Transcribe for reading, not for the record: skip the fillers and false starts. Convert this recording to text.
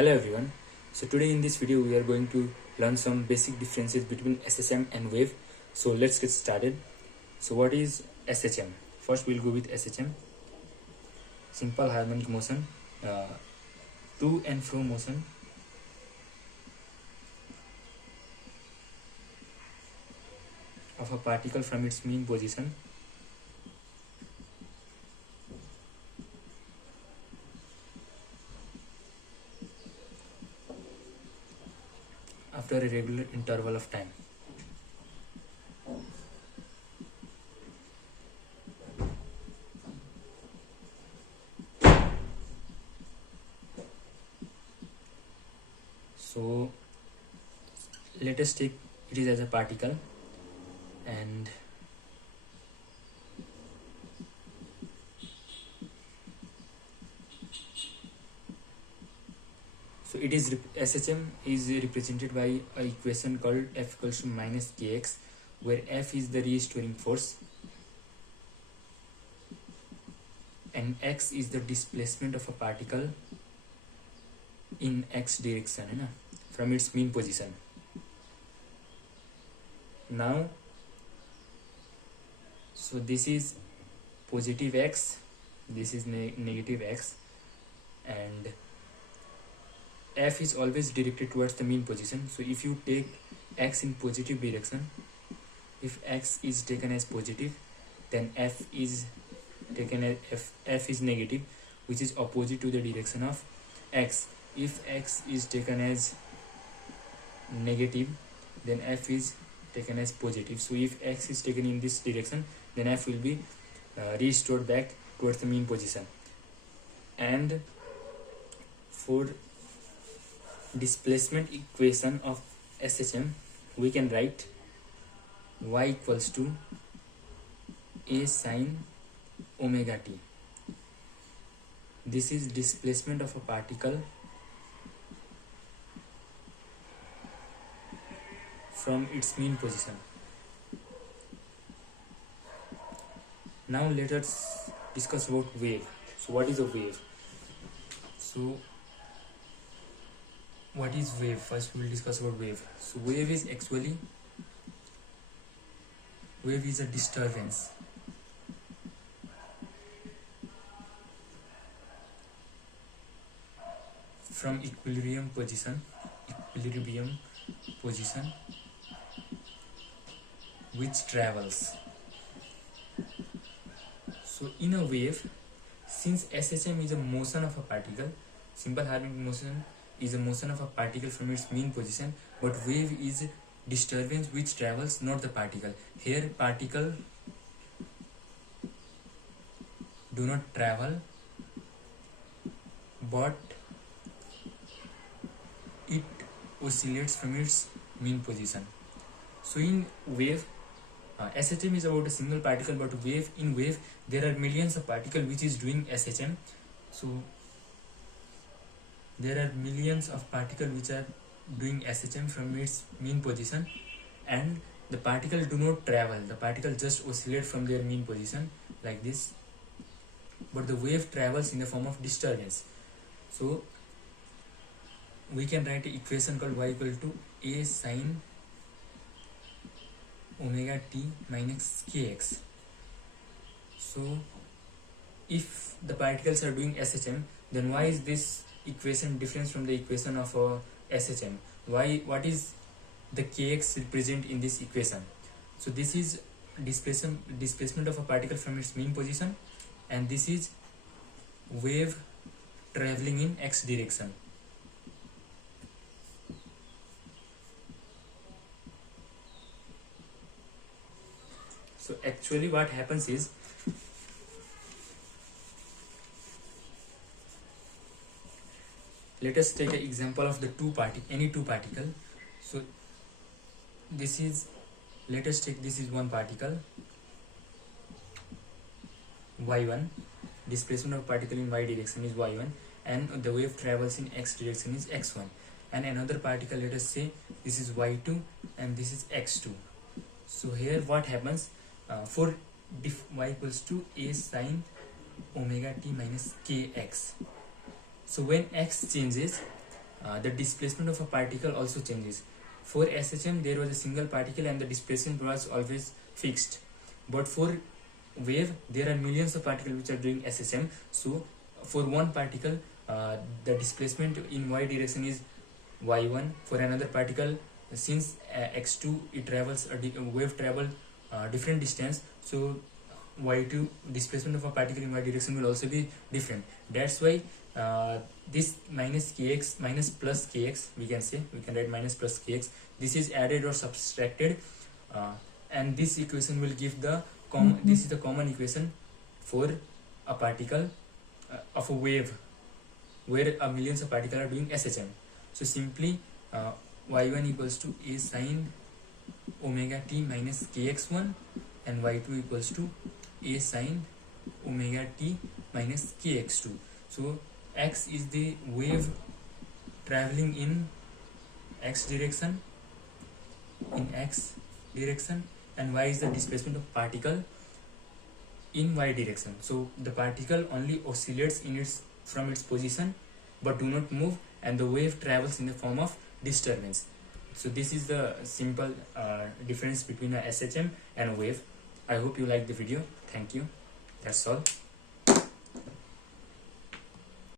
Hello everyone. So today in this video we are going to learn some basic differences between SHM and wave. So let's get started. So what is SHM? First we'll go with SHM. Simple harmonic motion, to and fro motion of a particle from its mean position after a regular interval of time. So let us take it is as a particle, and so it is SHM is represented by a equation called F equals to minus kx, where F is the restoring force and x is the displacement of a particle in x direction, है ना, from its mean position. Now, so this is positive x, this is negative x, and F is always directed towards the mean position. So if you take x in positive direction, if x is taken as positive, then F is taken as F is negative, which is opposite to the direction of x. If x is taken as negative, then F is taken as positive. So if x is taken in this direction, then F will be restored back towards the mean position. And for displacement equation of SHM, we can write y equals to a sine omega t. This is displacement of a particle from its mean position. Now let us discuss about wave. So what is a wave? So what is wave? First we will discuss about wave. So wave is actually a disturbance from equilibrium position which travels. So in a wave, since SHM is a motion of a particle, simple harmonic motion is a motion of a particle from its mean position, but wave is disturbance which travels, not the particle. Here particle do not travel, but it oscillates from its mean position. So in wave, SHM is about a single particle, but in wave there are millions of particles which is doing SHM. So there are millions of particles which are doing SHM from its mean position, and the particle do not travel, the particle just oscillate from their mean position like this, but the wave travels in the form of disturbance. So we can write an equation called y equal to a sine omega t minus kx. So if the particles are doing SHM, then why is this equation different from the equation of SHM? What is the kx represent in this equation? So this is displacement of a particle from its mean position, and this is wave traveling in x direction. So actually what happens is, let us take an example of the any two particle. So this is, let us take this is one particle y1, displacement of particle in y direction is y1, and the wave travels in x direction is x1. And another particle, let us say this is y2 and this is x2. So here what happens, for y equals to a sine omega t minus kx. So when x changes, the displacement of a particle also changes. For SHM there was a single particle and the displacement was always fixed, but for wave there are millions of particles which are doing SHM. So for one particle the displacement in y direction is y1. For another particle, since x2 it travels a wave travel different distance, so y2 displacement of a particle in y direction will also be different. That's why this minus kx minus plus kx, we can write minus plus kx, this is added or subtracted, and this equation will give the this is the common equation for a particle of a wave where millions of particles are doing SHM. So simply y1 equals to a sine omega t minus kx1 and y2 equals to a sine omega t minus kx2. So x is the wave traveling in x direction, and y is the displacement of particle in y direction. So the particle only oscillates from its position but do not move, and the wave travels in the form of disturbance. So this is the simple difference between a SHM and a wave. I hope you like the video. Thank you. That's all.